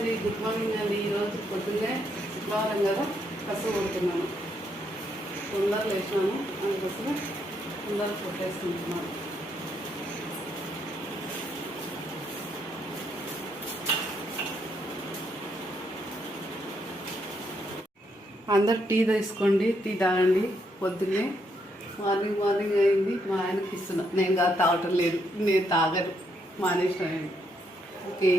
అండి, good morning అండి. ఈరోజు పొద్దున్నే శుక్రవారం కదా, కసు కొడుతున్నాను. తొందర లేచినాను, అందుకోసమే తొందర కొట్టేసుకుంటున్నాను. అందరు టీ తీసుకోండి, టీ తాగండి. పొద్దున్నే మార్నింగ్ అయింది. మా ఆయనకి ఇస్తున్నా. నేను కాదు, తాగటం లేదు, నేను తాగను, మానేసిన. ఓకే,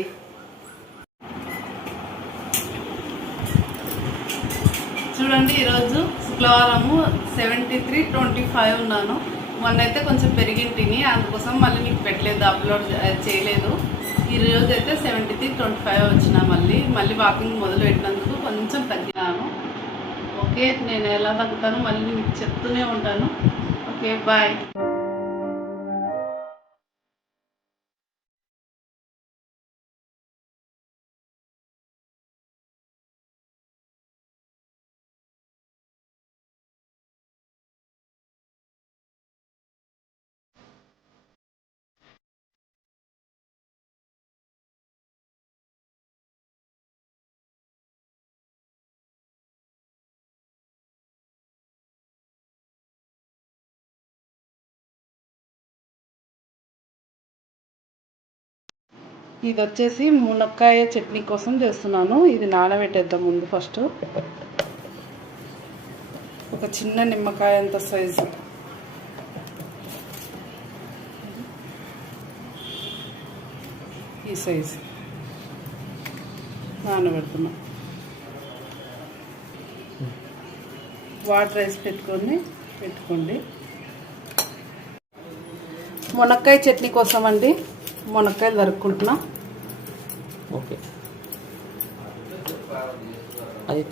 చూడండి ఈరోజు శుక్రవారము 73:25 ఉన్నాను. మొన్నైతే కొంచెం పెరిగింటిని, అందుకోసం మళ్ళీ మీకు పెట్టలేదు, అప్లోడ్ చేయలేదు. ఈరోజు అయితే 73:25 వచ్చిన. మళ్ళీ వాకింగ్ మొదలు పెట్టినందుకు కొంచెం తగ్గినాను. ఓకే, నేను ఎలా తగ్గుతాను మళ్ళీ మీకు చెప్తూనే ఉంటాను. Okay, bye. ఇది వచ్చేసి మునక్కాయ చట్నీ కోసం చేస్తున్నాను. ఇది నానబెట్టేద్దాం ముందు. ఫస్ట్ ఒక చిన్న నిమ్మకాయ అంత సైజు ఈ సైజు నానబెడుతున్నాం. వాటర్ వేసి పెట్టుకోండి. మునక్కాయ చట్నీ కోసం అండి, మునక్కాయలు తరుక్కుంటున్నా. ఓకే, అది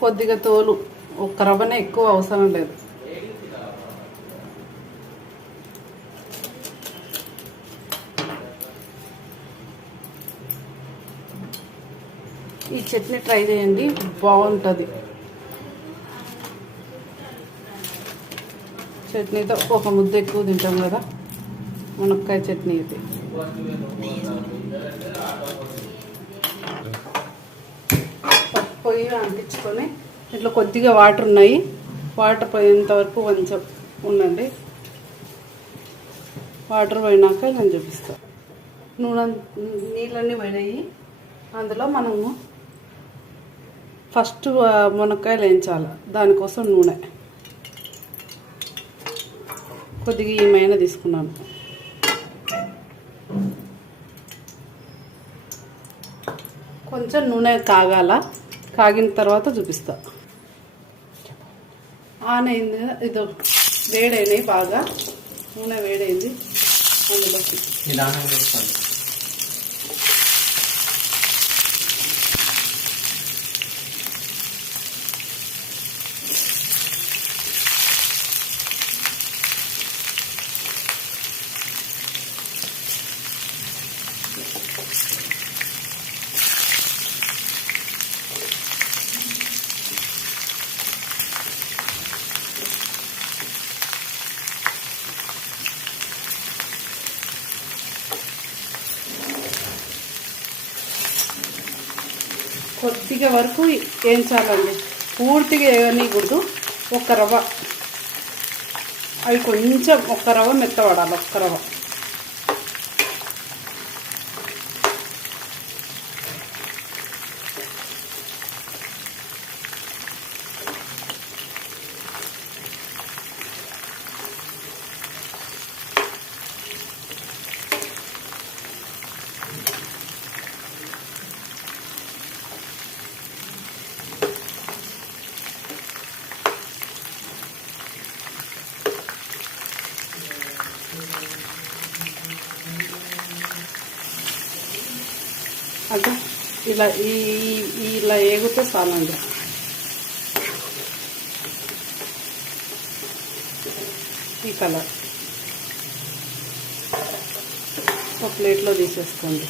కొద్దిగా తోలు, ఒక్క రవ్వనే, ఎక్కువ అవసరం లేదు. ఈ చట్నీ ట్రై చేయండి, బాగుంటుంది. చట్నీతో ఒక ముద్ద ఎక్కువ తింటాం కదా, మునక్కాయ చట్నీ ఇది. పొయ్యి అంటించుకొని ఇట్లా కొద్దిగా వాటర్ ఉన్నాయి, వాటర్ పోయేంత వరకు కొంచెం ఉండండి. వాటర్ పోయినాక నేను చూపిస్తాను. నీళ్ళన్నీ పోయినాయి. అందులో మనము ఫస్ట్ మునక్కాయలు వేయించాలి. దానికోసం నూనె కొద్దిగా ఏమైనా తీసుకున్నాను. కొంచెం నూనె కాగిన తర్వాత చూపిస్తా. ఆన్ అయింది, ఇది వేడైనాయి బాగా, నూనె వేడైంది. అందులోకి కొద్దిగా వరకు వేయించాలండి, పూర్తిగా వేయనీయకూడదు. ఒక్క రవ్వ, అవి కొంచెం ఒక్క రవ్వ మెత్తపడాలి, ఒక్క రవ్వ. అంటే ఇలా ఏగితే చాలండి. ఈ కలర్ ఒక ప్లేట్లో తీసేసుకోండి.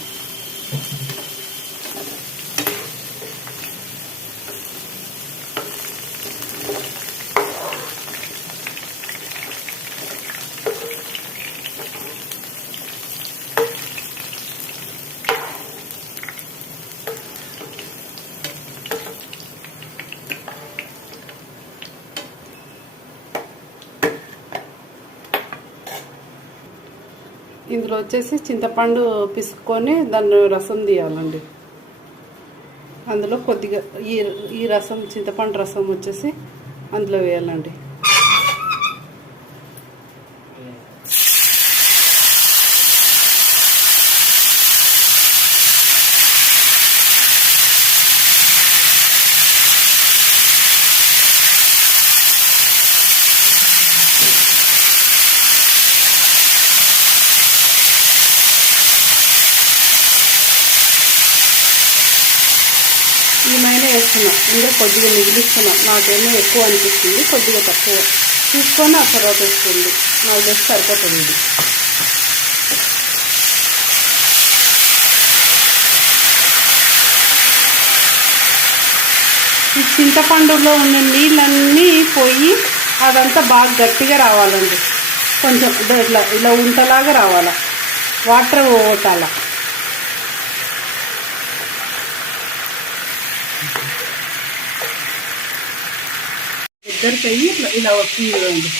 ఇందులో వచ్చేసి చింతపండు పిసుక్కొని దాన్ని రసం తీయాలండి. అందులో కొద్దిగా ఈ రసం చింతపండు రసం వచ్చేసి అందులో వేయాలండి. ఏమైనా వేస్తున్నా ఇంకా కొద్దిగా మిగిలిస్తున్నా, నాకేమో ఎక్కువ అనిపిస్తుంది, కొద్దిగా తక్కువ తీసుకొని ఆ తర్వాత వస్తుంది. నాకు తెలిసి సరిపోతుంది ఇది. ఈ చింతపండులో ఉన్న నీళ్ళన్నీ పోయి అదంతా బాగా గట్టిగా రావాలండి. కొంచెం ఇలా ఉంటలాగా రావాలా, వాటర్ ఓటాల. దగ్గరికి అయ్యి ఇలా వస్తుంది చూడండి,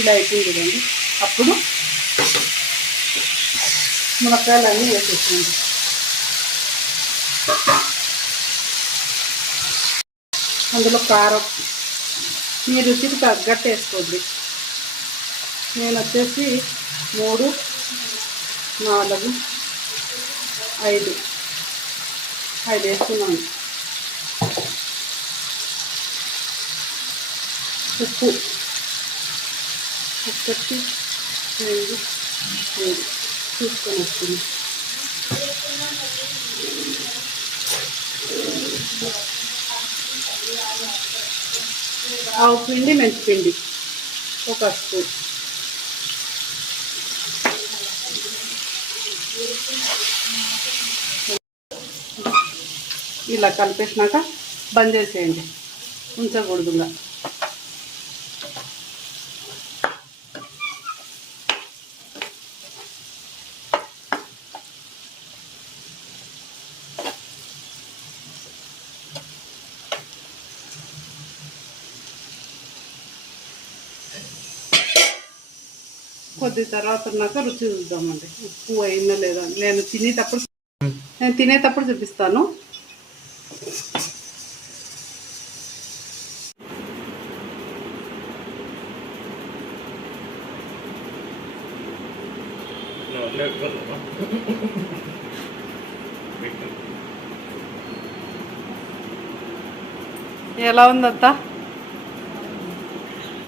ఇలా అవుతుంది చూడండి. అప్పుడు మునక్కాయలు అన్నీ వేసేసేయండి. అందులో కారం మీ రుచికి తగ్గట్టు వేసుకోండి. నేను వచ్చేసి 3, 4, 5 వేస్తున్నాను. ఉప్పు 1, 2, 3 చూసుకొని వస్తుంది. ఆవు పిండి, మెంతిపిండి 1 స్పూన్. ఇలా కలిపేసినాక బంద్ చేసేయండి, ఉంచకూడదుగా. కొద్ది తర్వాత ఉన్నాక రుచి చూద్దామండి, ఉప్పు అయిందా లేదా. నేను తినేటప్పుడు చూపిస్తాను. ఎలా ఉందత్తా?